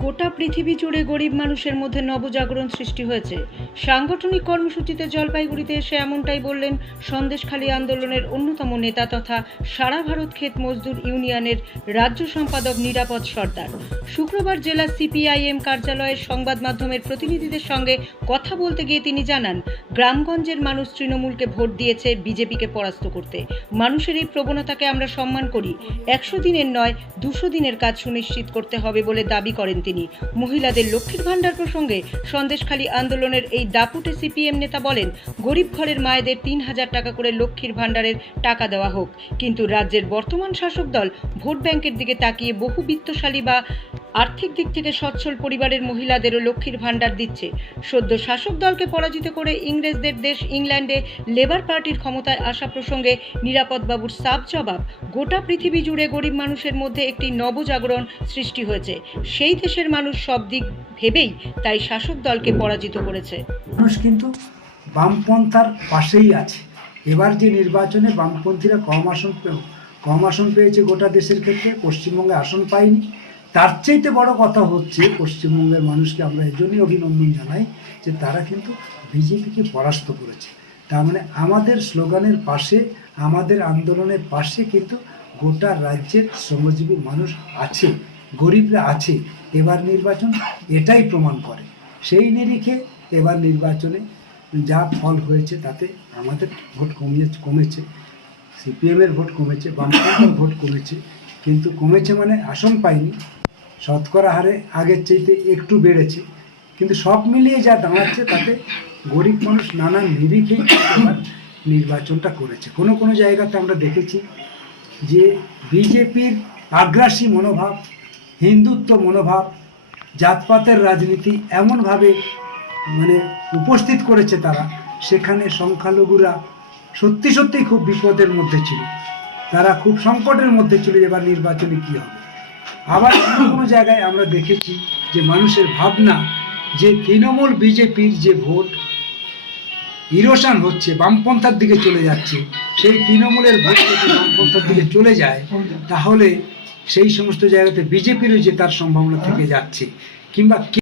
গোটা পৃথিবী জুড়ে গরিব মানুষের মধ্যে নবজাগরণ সৃষ্টি হয়েছে। সাংগঠনিক কর্মসূচিতে জলপাইগুড়িতে এসে এমনটাই বললেন সন্দেশখালী আন্দোলনের অন্যতম নেতা তথা সারা ভারত ক্ষেত মজদুর ইউনিয়নের রাজ্য সম্পাদক নিরাপদ সর্দার। শুক্রবার জেলা সিপিআইএম কার্যালয়ের সংবাদ মাধ্যমের প্রতিনিধিদের সঙ্গে কথা বলতে গিয়ে তিনি জানান, গ্রামগঞ্জের মানুষ তৃণমূলকে ভোট দিয়েছে, বিজেপিকে পরাস্ত করতে। মানুষের এই প্রবণতাকে আমরা সম্মান করি। একশো দিনের নয়, দুশো দিনের কাজ সুনিশ্চিত করতে হবে বলে দাবি করেন তিনি। মহিলাদের লক্ষ্মীর ভাণ্ডার প্রসঙ্গে সন্দেশখালী আন্দোলনের এই দাপুটে সিপিএম নেতা বলেন, গরিব ঘরের মায়েদের তিন হাজার টাকা করে লক্ষ্মীর ভাণ্ডারের টাকা দেওয়া হোক। কিন্তু রাজ্যের বর্তমান শাসক দল ভোট ব্যাংকের দিকে তাকিয়ে বহু বিত্তশালী বা আর্থিক দিক থেকে সচ্ছল পরিবারের মহিলাদেরও লক্ষ্মীর ভাণ্ডার দিচ্ছে। সদ্য শাসক দলকে পরাজিত করে ইংরেজদের দেশ ইংল্যান্ডে লেবার পার্টির ক্ষমতায় আসা প্রসঙ্গে নিরাপদবাবুর সাফ জবাব গোটা পৃথিবী জুড়ে গরিব মানুষের মধ্যে একটি নবজাগরণ সৃষ্টি হয়েছে। সেই দেশের মানুষ সব দিক ভেবেই তাই শাসক দলকে পরাজিত করেছে। মানুষ কিন্তু বামপন্থার পাশেই আছে। এবার যে নির্বাচনে বামপন্থীরা কম আসন কম আসন পেয়েছে গোটা দেশের ক্ষেত্রে, পশ্চিমবঙ্গে আসন পায়নি। তার চাইতে বড় কথা হচ্ছে পশ্চিমবঙ্গের মানুষকে আমরা এই জন্যই অভিনন্দন জানাই যে তারা কিন্তু বিজেপিকে পরাস্ত করেছে। তার মানে আমাদের স্লোগানের পাশে, আমাদের আন্দোলনের পাশে কিন্তু গোটা রাজ্যের শ্রমজীবী মানুষ আছে, গরিবরা আছে। এবার নির্বাচন এটাই প্রমাণ করে। সেই নিরিখে এবার নির্বাচনে যা ফল হয়েছে তাতে আমাদের ভোট কমিয়ে, কমেছে। সিপিএমের ভোট কমেছে বামপন্থার ভোট কমেছে, কিন্তু কমেছে মানে আসন পাইনি। শতকরা হারে আগের চাইতে একটু বেড়েছে। কিন্তু সব মিলিয়ে যা দাঁড়াচ্ছে তাতে গরিব মানুষ নানান এবার নির্বাচনটা করেছে। কোনো কোনো জায়গাতে আমরা দেখেছি যে বিজেপির আগ্রাসী মনোভাব, হিন্দুত্ব মনোভাব, জাতপাতের রাজনীতি এমনভাবে মানে উপস্থিত করেছে তারা, সেখানে সংখ্যালঘুরা সত্যি সত্যি খুব বিপদের মধ্যে ছিল। তারা খুব সংকটের মধ্যে ছিল এবার নির্বাচনে কী হবে। আবার কোনো কোনো জায়গায় আমরা দেখেছি যে মানুষের ভাবনা যে তৃণমূল বিজেপির যে ভোট, ইরোশান হচ্ছে, বামপন্থার দিকে চলে যাচ্ছে, সেই তৃণমূলের ভোট যদি বামপন্থার দিকে চলে যায়, তাহলে সেই সমস্ত জায়গাতে বিজেপিরও যে তার সম্ভাবনা থেকে যাচ্ছে। কিংবা